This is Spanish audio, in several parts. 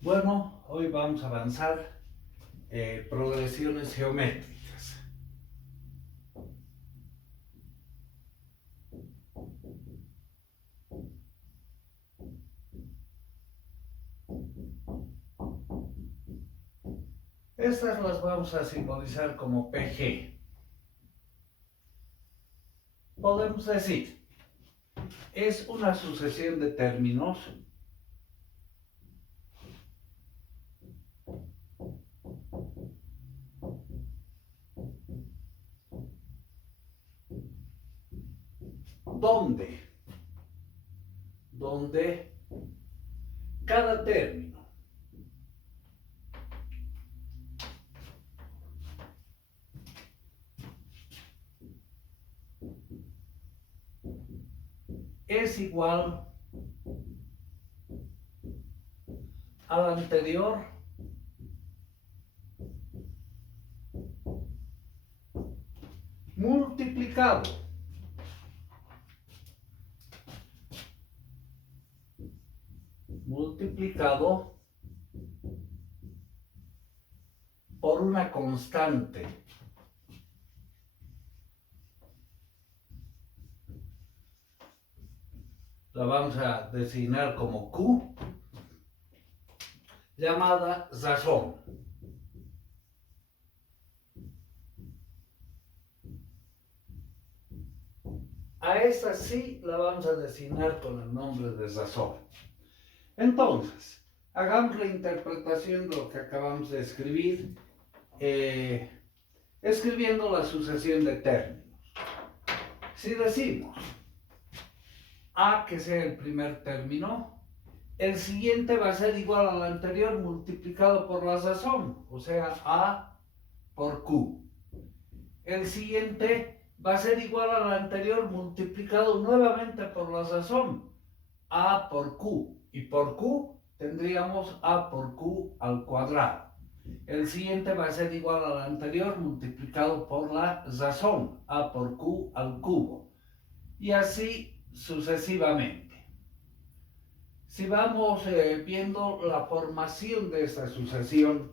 Bueno, hoy vamos a avanzar progresiones geométricas. Estas las vamos a simbolizar como PG. Podemos decir, es una sucesión de términos donde cada término es igual al anterior multiplicado por una constante. La vamos a designar como Q, llamada razón. A esta sí la vamos a designar con el nombre de razón. Entonces, hagamos la interpretación de lo que acabamos de escribir, escribiendo la sucesión de términos. Si decimos A, que sea el primer término, el siguiente va a ser igual al anterior multiplicado por la razón, o sea, A por Q. El siguiente va a ser igual al anterior multiplicado nuevamente por la razón, A por Q. Y por Q tendríamos A por Q al cuadrado. El siguiente va a ser igual al anterior multiplicado por la razón, A por Q al cubo. Y así sucesivamente. Si vamos viendo la formación de esta sucesión,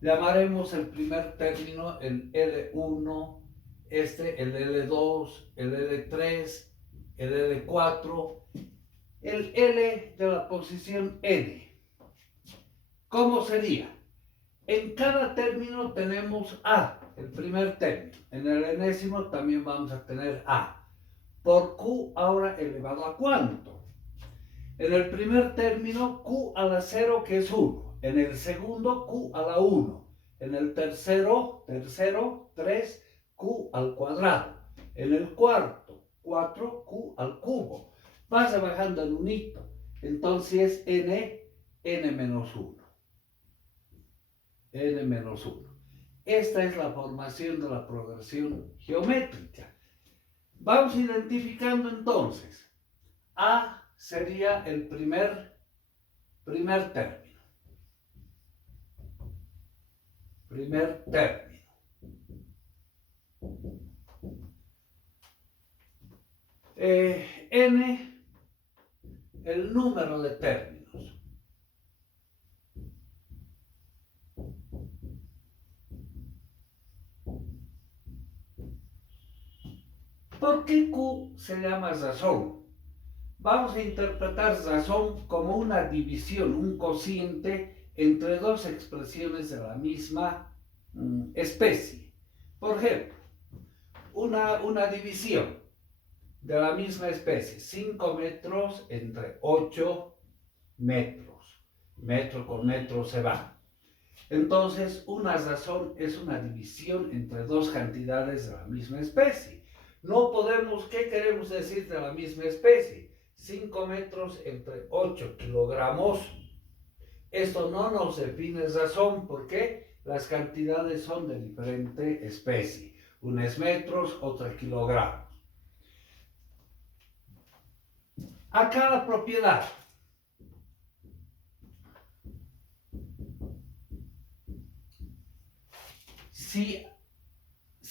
llamaremos el primer término el L1, el L2, el L3, el L4, el L de la posición N. ¿Cómo sería? En cada término tenemos A, el primer término. En el enésimo también vamos a tener A. Por Q ahora elevado a cuánto. En el primer término, Q a la 0, que es 1. En el segundo, Q a la 1. En el tercero, 3, Q al cuadrado. En el cuarto, 4, Q al cubo. Vas bajando en unito. Entonces, N menos 1. N menos 1. Esta es la formación de la progresión geométrica. Vamos identificando entonces. A sería el primer término. Primer término. N, el número de términos. ¿Por qué Q se llama razón? Vamos a interpretar razón como una división, un cociente entre dos expresiones de la misma especie. Por ejemplo, una división de la misma especie, 5 metros entre 8 metros. Metro con metro se va. Entonces, una razón es una división entre dos cantidades de la misma especie. No podemos, ¿qué queremos decir de la misma especie? 5 metros entre 8 kilogramos. Esto no nos define razón porque las cantidades son de diferente especie. Una es metros, otra kilogramos. Acá la propiedad. Si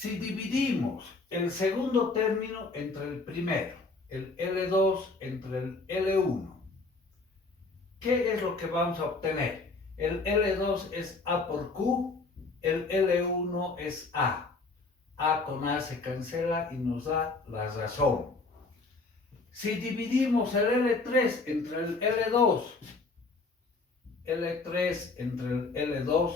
dividimos el segundo término entre el primero, el L2 entre el L1, ¿qué es lo que vamos a obtener? El L2 es A por Q, el L1 es A. A con A se cancela y nos da la razón. Si dividimos el L3 entre el L2, L3 entre el L2,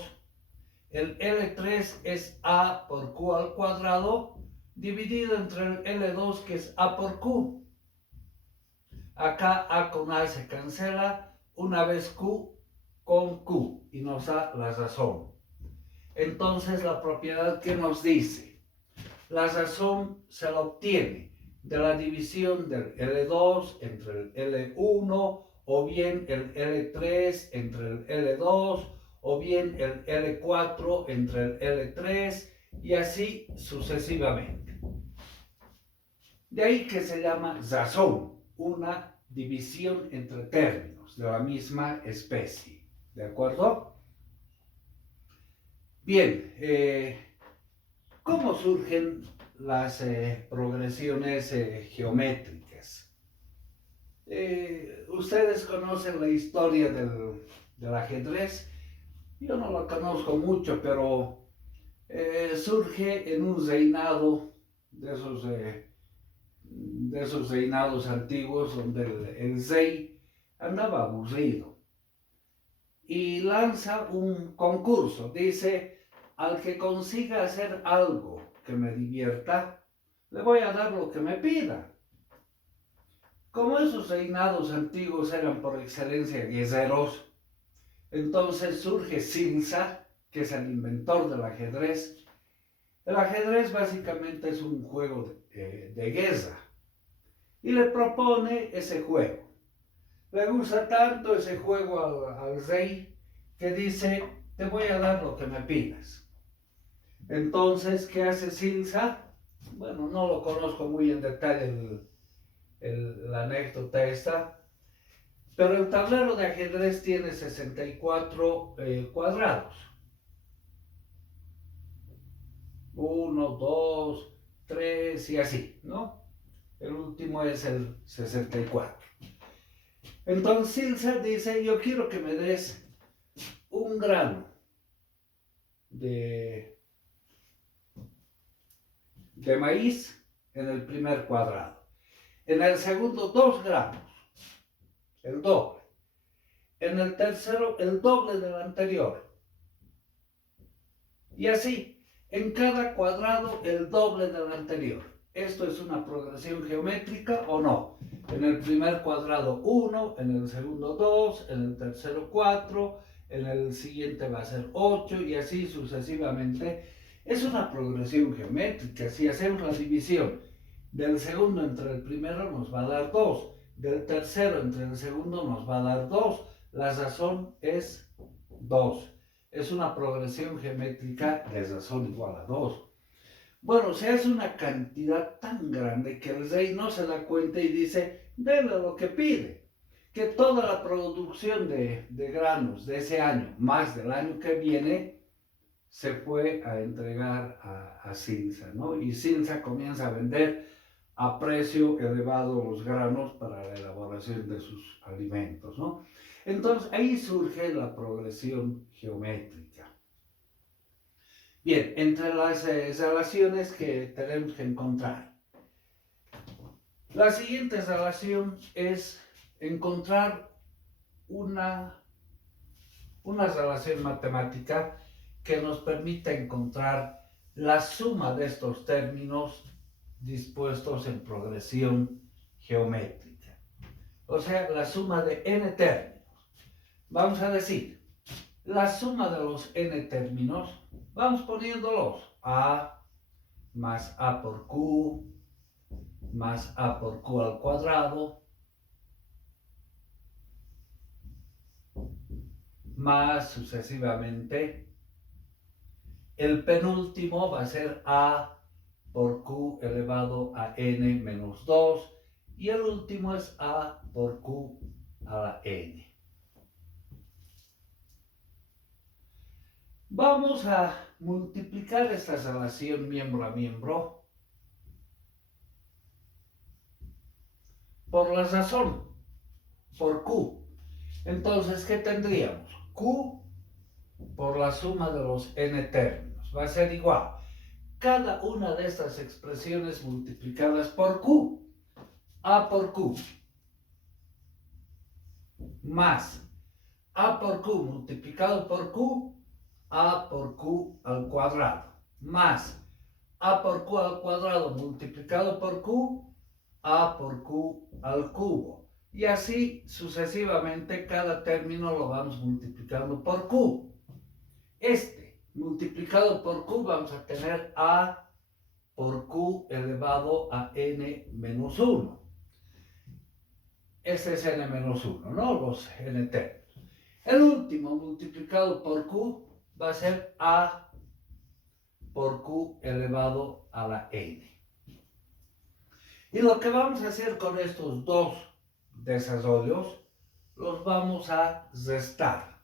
el L3 es A por Q al cuadrado, dividido entre el L2 que es A por Q. Acá A con A se cancela, una vez Q con Q y nos da la razón. Entonces la propiedad que nos dice, la razón se la obtiene de la división del L2 entre el L1 o bien el L3 entre el L2 o bien el L4 entre el L3 y así sucesivamente. De ahí que se llama razón, una división entre términos de la misma especie. ¿De acuerdo? Bien, ¿cómo surgen las progresiones geométricas? Ustedes conocen la historia del ajedrez. Yo no lo conozco mucho, pero surge en un reinado de esos reinados antiguos donde el rey andaba aburrido y lanza un concurso. Dice, al que consiga hacer algo que me divierta, le voy a dar lo que me pida. Como esos reinados antiguos eran por excelencia guerreros, entonces surge Cinza, que es el inventor del ajedrez. El ajedrez básicamente es un juego de guerra y le propone ese juego. Le gusta tanto ese juego al rey que dice, te voy a dar lo que me pidas. Entonces, ¿qué hace Cinza? Bueno, no lo conozco muy en detalle la anécdota esta, pero el tablero de ajedrez tiene 64 cuadrados. 1, 2, 3 y así, ¿no? El último es el 64. Entonces Cinza dice, yo quiero que me des un grano de maíz en el primer cuadrado. En el segundo, 2 gramos, el doble. En el tercero, el doble del anterior. Y así, en cada cuadrado, el doble del anterior. ¿Esto es una progresión geométrica o no? En el primer cuadrado 1, en el segundo 2, en el tercero 4, en el siguiente va a ser 8 y así sucesivamente. Es una progresión geométrica. Si hacemos la división del segundo entre el primero nos va a dar 2, del tercero entre el segundo nos va a dar 2. La razón es 2. Es una progresión geométrica de razón igual a 2. Bueno, se hace una cantidad tan grande que el rey no se da cuenta y dice, denle lo que pide. Que toda la producción de granos de ese año, más del año que viene, se fue a entregar a Cinza, ¿no? Y Cinza comienza a vender a precio elevado los granos para la elaboración de sus alimentos, ¿no? Entonces ahí surge la progresión geométrica. Bien, entre las relaciones que tenemos que encontrar. La siguiente relación es encontrar una relación matemática que nos permita encontrar la suma de estos términos dispuestos en progresión geométrica. O sea, la suma de n términos. Vamos a decir, la suma de los n términos, vamos poniéndolos. A más A por Q más A por Q al cuadrado más sucesivamente. El penúltimo va a ser A por Q elevado a n menos 2 y el último es A por Q a la n. Vamos a multiplicar esta relación miembro a miembro por la razón, por Q. Entonces, ¿qué tendríamos? Q por la suma de los n términos va a ser igual cada una de estas expresiones multiplicadas por Q, A por Q, más A por Q multiplicado por Q, A por Q al cuadrado, más A por Q al cuadrado multiplicado por Q, A por Q al cubo. Y así sucesivamente cada término lo vamos multiplicando por Q. Multiplicado por Q vamos a tener A por Q elevado a n menos 1. Este es n menos 1, ¿no? Los n términos. El último multiplicado por Q va a ser A por Q elevado a la n. Y lo que vamos a hacer con estos dos desarrollos, los vamos a restar.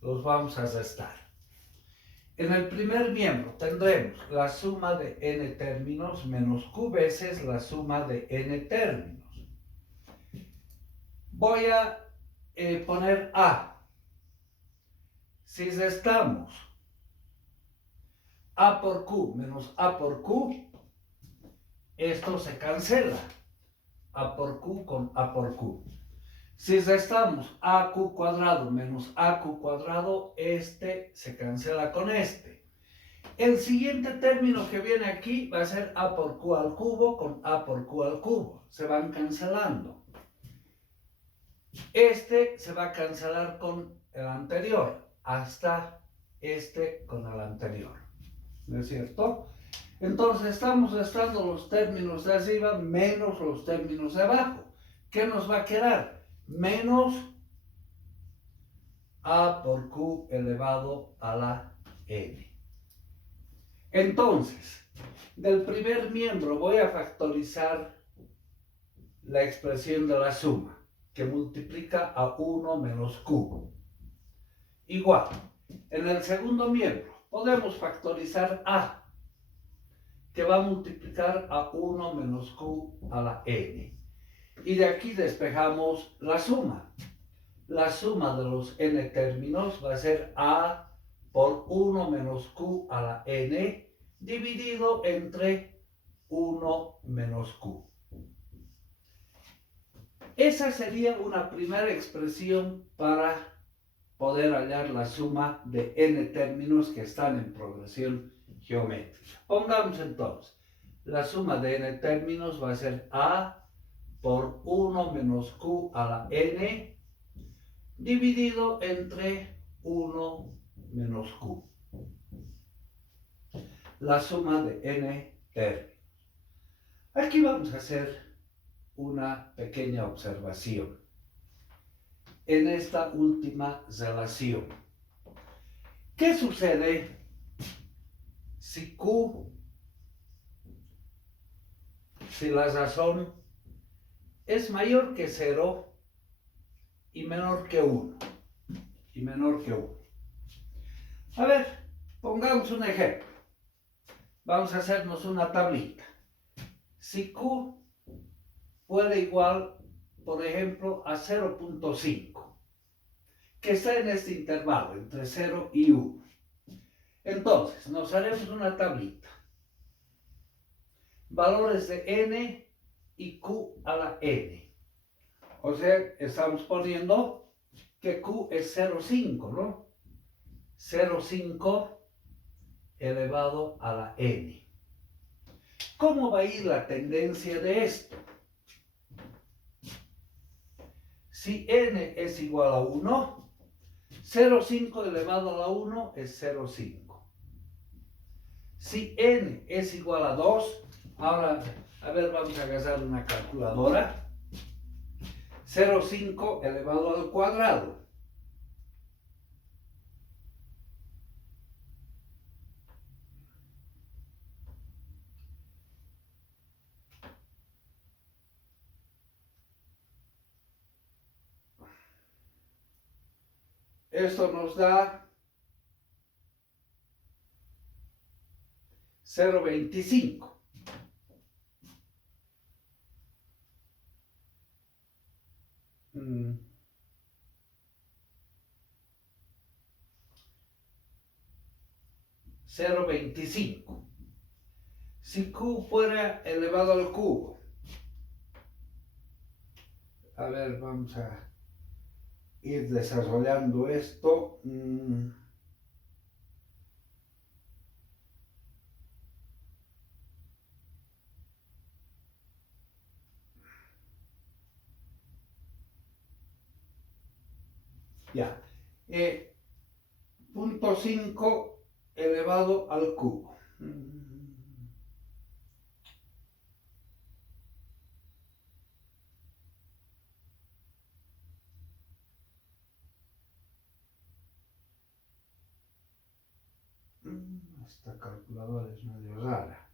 Los vamos a restar. En el primer miembro tendremos la suma de n términos menos q veces la suma de n términos. Voy a poner a. Si restamos a por q menos a por q, esto se cancela. A por q con a por q. Si restamos aq cuadrado menos aq cuadrado, este se cancela con este. El siguiente término que viene aquí va a ser a por q al cubo con a por q al cubo. Se van cancelando. Este se va a cancelar con el anterior, hasta este con el anterior. ¿No es cierto? Entonces estamos restando los términos de arriba menos los términos de abajo. ¿Qué nos va a quedar? Menos a por q elevado a la n. Entonces, del primer miembro voy a factorizar la expresión de la suma, que multiplica a 1 menos q. Igual, en el segundo miembro podemos factorizar a, que va a multiplicar a 1 menos q a la n. Y de aquí despejamos la suma. La suma de los n términos va a ser a por 1 menos q a la n dividido entre 1 menos q. Esa sería una primera expresión para poder hallar la suma de n términos que están en progresión geométrica. Pongamos entonces, la suma de n términos va a ser a por 1 menos q a la n dividido entre 1 menos q. La suma de n términos. Aquí vamos a hacer una pequeña observación en esta última relación. ¿Qué sucede si la razón es mayor que 0 y menor que 1? A ver, pongamos un ejemplo. Vamos a hacernos una tablita. Si q fuera igual, por ejemplo, a 0.5, que está en este intervalo entre 0 y 1. Entonces, nos haremos una tablita. Valores de n y q a la n. O sea, estamos poniendo que q es 0,5, ¿no? 0,5 elevado a la n. ¿Cómo va a ir la tendencia de esto? Si n es igual a 1, 0,5 elevado a la 1 es 0,5. Si n es igual a 2, ahora, a ver, vamos a agarrar una calculadora. 0,5 elevado al cuadrado. Esto nos da 0,25. mm, 0,25. Si q fuera elevado al cubo, a ver, vamos a ir desarrollando esto. Ya. 0,5 elevado al cubo. Esta calculadora es medio rara.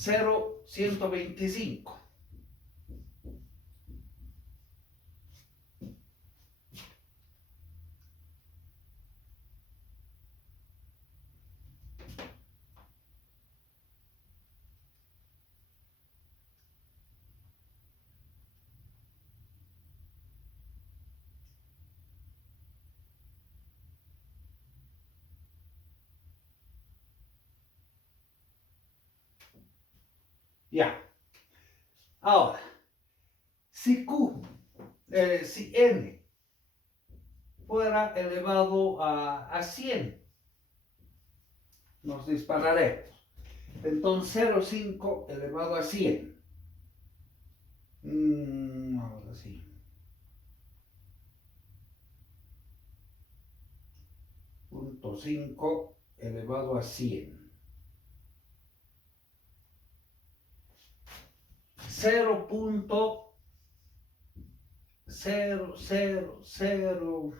Cero 125. Ya. Ahora, si si n fuera elevado a 100, nos dispararemos. Entonces 0,5 elevado a 100. Ahora sí. Punto 5 elevado a 100. 0,000.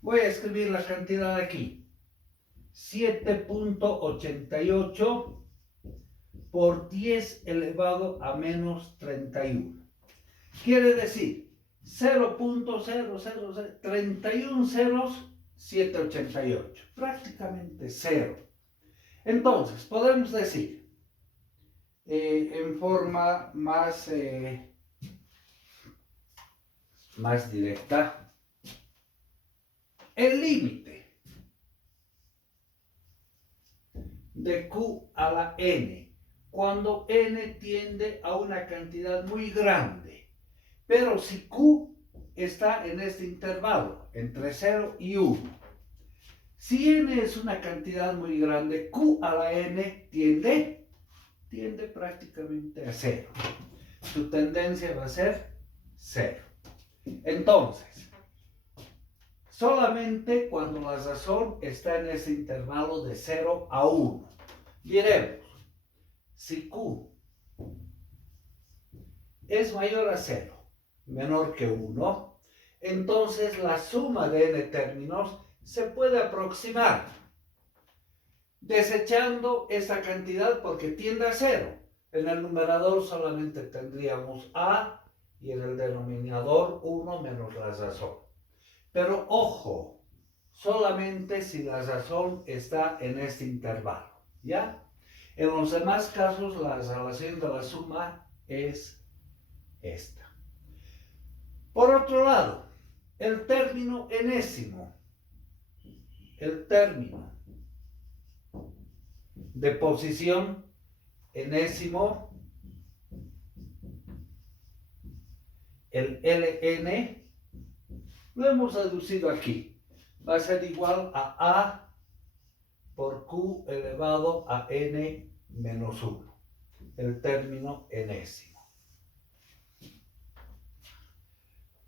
Voy a escribir la cantidad aquí. 7,88 por 10 elevado a menos 31. Quiere decir 0,00031 ceros 788. Prácticamente cero. Entonces, podemos decir en forma más directa, el límite de q a la n, cuando n tiende a una cantidad muy grande, pero si q está en este intervalo, entre 0 y 1, si n es una cantidad muy grande, q a la n tiende prácticamente a 0. Su tendencia va a ser 0. Entonces, solamente cuando la razón está en ese intervalo de 0 a 1. Diremos, si q es mayor a 0, menor que 1, entonces la suma de n términos se puede aproximar, desechando esta cantidad porque tiende a 0. En el numerador solamente tendríamos a y en el denominador 1 menos la razón. Pero ojo, solamente si la razón está en este intervalo, ¿ya? En los demás casos la relación de la suma es esta. Por otro lado, el término enésimo, el término de posición enésimo, el ln, lo hemos reducido aquí. Va a ser igual a por q elevado a n menos 1, el término enésimo.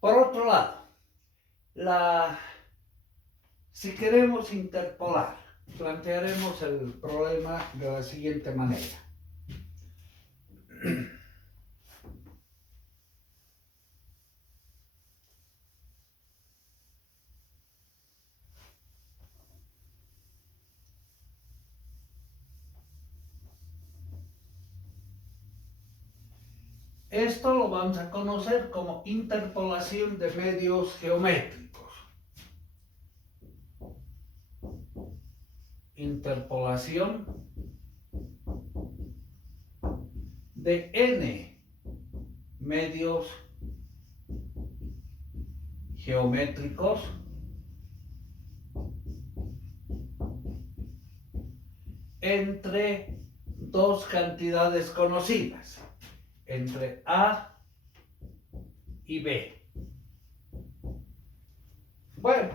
Por otro lado, si queremos interpolar, plantearemos el problema de la siguiente manera. Esto lo vamos a conocer como interpolación de medios geométricos. Interpolación de n medios geométricos entre dos cantidades conocidas, entre A y B. Bueno,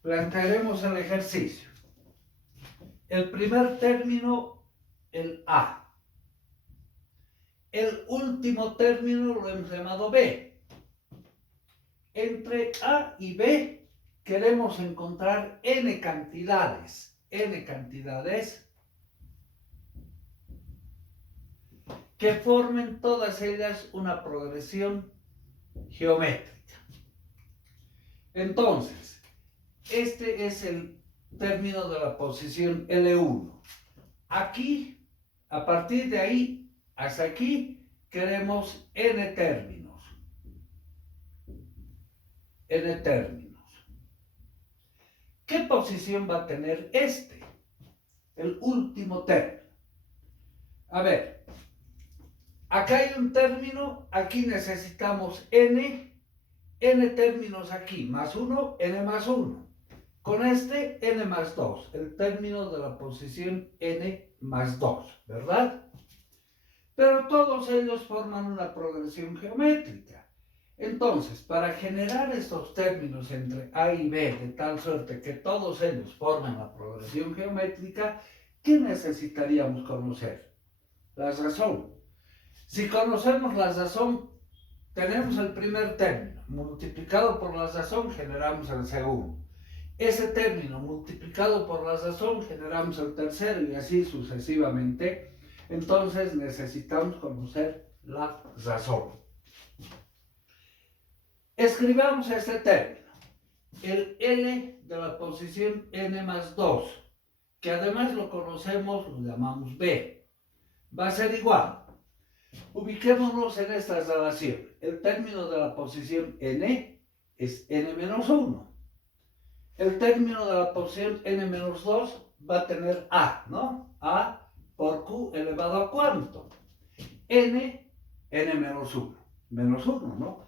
plantearemos el ejercicio. El primer término, el A. El último término lo hemos llamado B. Entre A y B queremos encontrar n cantidades que formen todas ellas una progresión geométrica. Entonces, este es el término de la posición L1. Aquí, a partir de ahí hasta aquí, queremos n términos. ¿Qué posición va a tener este? El último término. A ver, acá hay un término, aquí necesitamos n términos aquí, más 1, n más 1. Con este, n más 2, el término de la posición n más 2, ¿verdad? Pero todos ellos forman una progresión geométrica. Entonces, para generar estos términos entre A y B de tal suerte que todos ellos formen la progresión geométrica, ¿qué necesitaríamos conocer? La razón. Si conocemos la razón, tenemos el primer término. Multiplicado por la razón, generamos el segundo. Ese término multiplicado por la razón, generamos el tercero y así sucesivamente. Entonces necesitamos conocer la razón. Escribamos este término, el L de la posición n más 2, que además lo conocemos, lo llamamos B. Va a ser igual. Ubiquémonos en esta relación. El término de la posición n es n menos 1. El término de la posición n menos 2 va a tener A, ¿no? A por Q elevado a ¿cuánto? N menos 1. Menos 1, ¿no?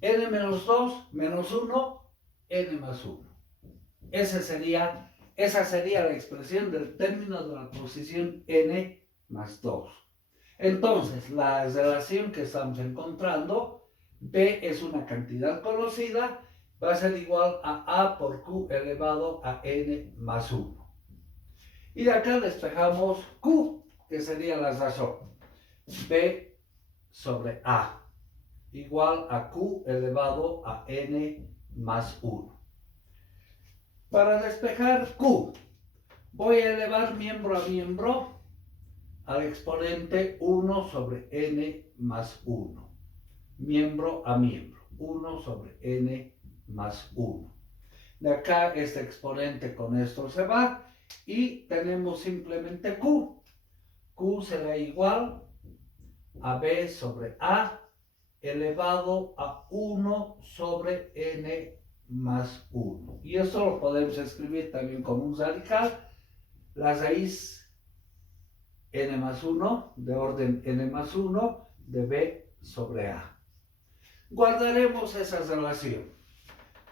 N menos 2 menos 1, n más 1. Esa sería la expresión del término de la posición n más 2. Entonces, la relación que estamos encontrando, B es una cantidad conocida, va a ser igual a A por Q elevado a n más 1. Y de acá despejamos Q, que sería la razón. B sobre A igual a Q elevado a n más 1. Para despejar Q, voy a elevar miembro a miembro al exponente 1 sobre n más 1. Miembro a miembro, 1 sobre n más 1. De acá este exponente con esto se va y tenemos simplemente Q. Q será igual a B sobre A elevado a 1 sobre n más 1. Y esto lo podemos escribir también como un radical. La raíz n más 1 de orden n más 1 de B sobre A. Guardaremos esa relación.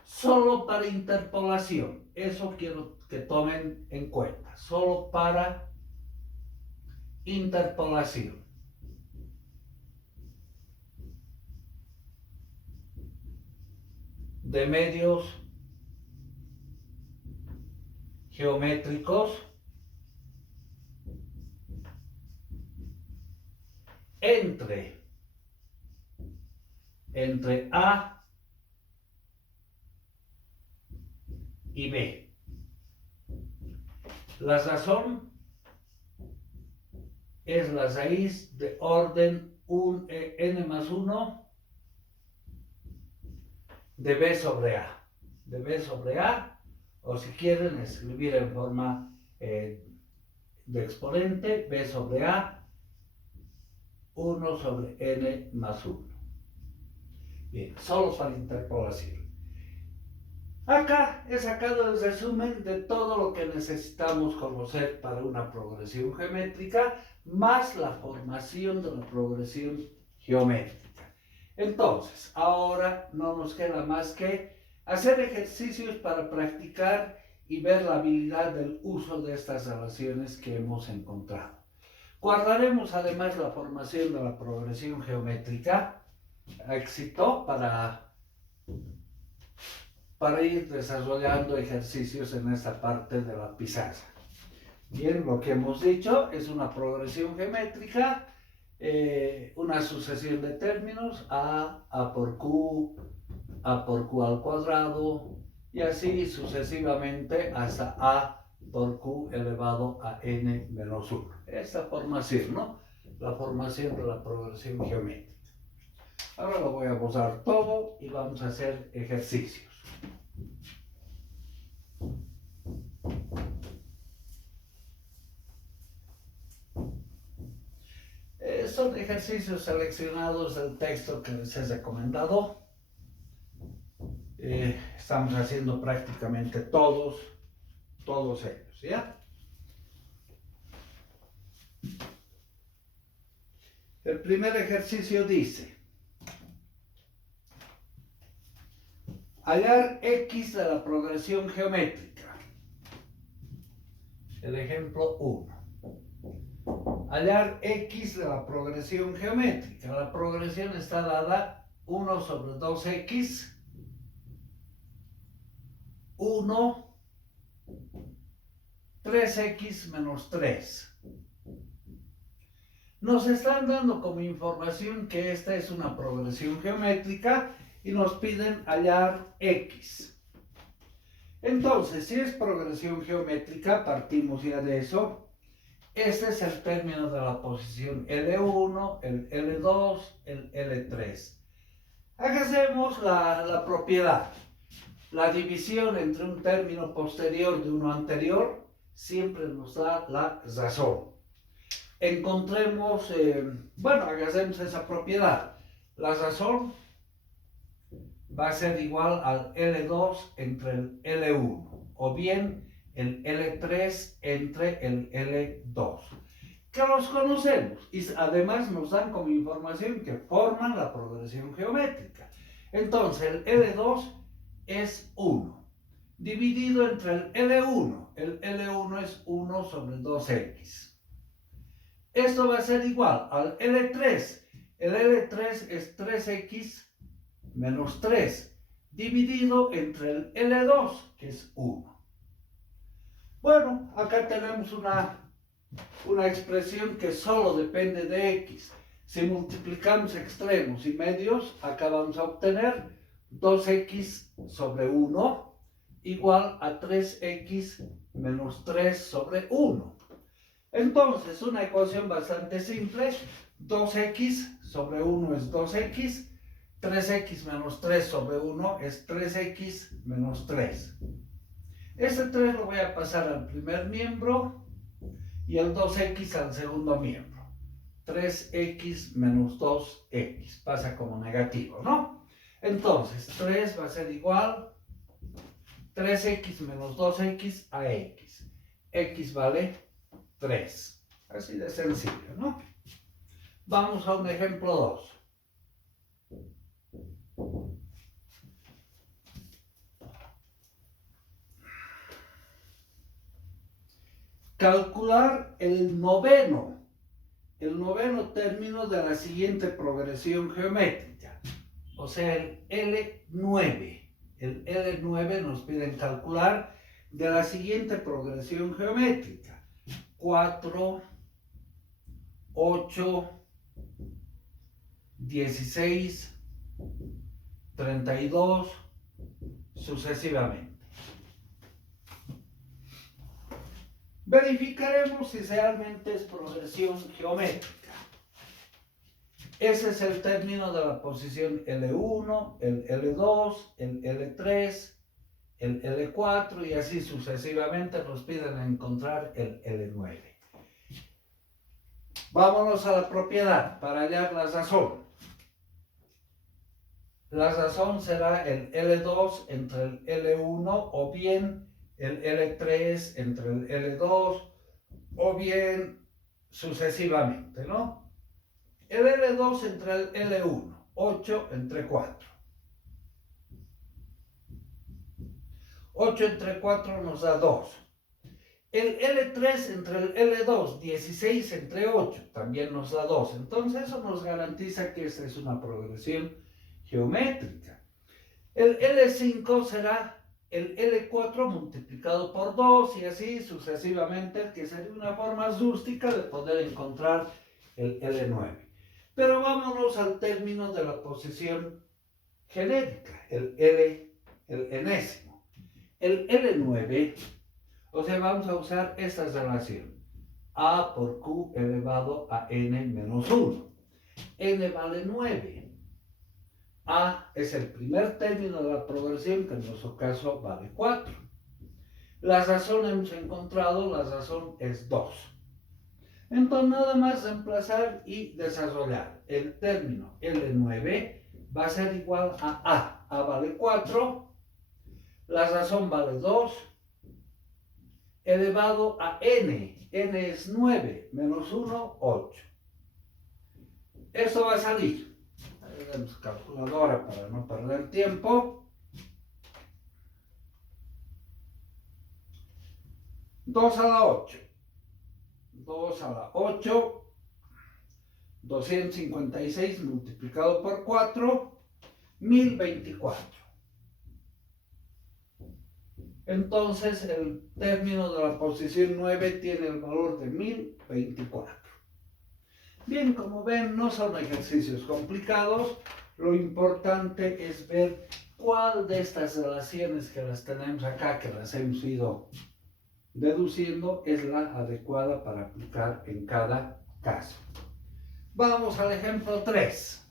Solo para interpolación. Eso quiero que tomen en cuenta. Solo para interpolación. De medios geométricos entre A y B. La razón es la raíz de orden n más 1 de B sobre A. De B sobre A, o si quieren escribir en forma de exponente, B sobre A, 1 sobre n más 1. Bien, solo para interpolación. Acá he sacado el resumen de todo lo que necesitamos conocer para una progresión geométrica, más la formación de la progresión geométrica. Entonces, ahora no nos queda más que hacer ejercicios para practicar y ver la habilidad del uso de estas relaciones que hemos encontrado. Guardaremos además la formación de la progresión geométrica, éxito, para ir desarrollando ejercicios en esta parte de la pizarra. Bien, lo que hemos dicho es una progresión geométrica, una sucesión de términos, a por q al cuadrado, y así sucesivamente hasta a por q elevado a n menos 1. Esta formación, ¿no? La formación de la progresión geométrica. Ahora lo voy a borrar todo y vamos a hacer ejercicios. Son ejercicios seleccionados del texto que les he recomendado. Estamos haciendo prácticamente todos ellos, ¿ya? El primer ejercicio dice: hallar x de la progresión geométrica. El ejemplo 1. Hallar x de la progresión geométrica. La progresión está dada 1 sobre 2x, 1, 3x menos 3. Nos están dando como información que esta es una progresión geométrica y nos piden hallar x. Entonces, si es progresión geométrica, partimos ya de eso. Este es el término de la posición L1, el L2, el L3. Hacemos la propiedad. La división entre un término posterior de uno anterior siempre nos da la razón. Encontremos, hagamos esa propiedad. La razón va a ser igual al L2 entre el L1, o bien el L3 entre el L2, que los conocemos y además nos dan como información que forman la progresión geométrica. Entonces el L2 es 1, dividido entre el L1. El L1 es 1 sobre 2x. Esto va a ser igual al L3. El L3 es 3x menos 3, dividido entre el L2, que es 1. Bueno, acá tenemos una expresión que solo depende de x. Si multiplicamos extremos y medios, acá vamos a obtener 2x sobre 1 igual a 3x menos 3 sobre 1. Entonces, una ecuación bastante simple. 2x sobre 1 es 2x, 3x menos 3 sobre 1 es 3x menos 3. Este 3 lo voy a pasar al primer miembro y el 2x al segundo miembro. 3x menos 2x pasa como negativo, ¿no? Entonces, 3 va a ser igual 3x menos 2x a x. X vale 3. Así de sencillo, ¿no? Vamos a un ejemplo 2. Calcular el noveno término de la siguiente progresión geométrica, o sea, el L9. El L9 nos piden calcular de la siguiente progresión geométrica: 4, 8, 16, 32, sucesivamente. Verificaremos si realmente es progresión geométrica. Ese es el término de la posición L1, el L2, el L3, el L4 y así sucesivamente nos piden encontrar el L9. Vámonos a la propiedad para hallar la razón. La razón será el L2 entre el L1 o bien el L3 entre el L2 o bien sucesivamente, ¿no? El L2 entre el L1, 8 entre 4. 8 entre 4 nos da 2. El L3 entre el L2, 16 entre 8, también nos da 2. Entonces eso nos garantiza que esta es una progresión geométrica. El L5 será el L4 multiplicado por 2 y así sucesivamente, que sería una forma rústica de poder encontrar el L9. Pero vámonos al término de la posición genérica, el enésimo. El L9, o sea, vamos a usar esta relación. A por Q elevado a N menos 1. N vale 9. A es el primer término de la progresión, que en nuestro caso vale 4. La razón hemos encontrado, la razón es 2. Entonces nada más reemplazar y desarrollar. El término L9 va a ser igual a A. A vale 4, la razón vale 2, elevado a N. N es 9, menos 1, 8. Esto va a salir. Tenemos calculadora para no perder tiempo. 2 a la 8. 2 a la 8. 256 multiplicado por 4. 1024. Entonces el término de la posición 9 tiene el valor de 1024. Bien, como ven, no son ejercicios complicados. Lo importante es ver cuál de estas relaciones que las tenemos acá, que las hemos ido deduciendo, es la adecuada para aplicar en cada caso. Vamos al ejemplo 3.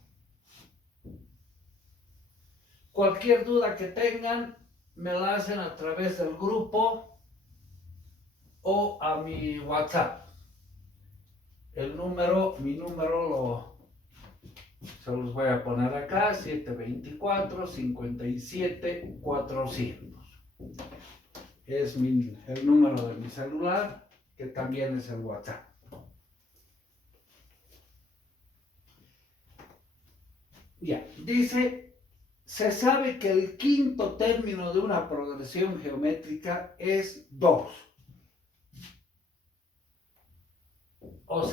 Cualquier duda que tengan, me la hacen a través del grupo o a mi WhatsApp. Mi número se los voy a poner acá, 724-57-400. Es el número de mi celular, que también es el WhatsApp. Ya, dice, se sabe que el quinto término de una progresión geométrica es 2.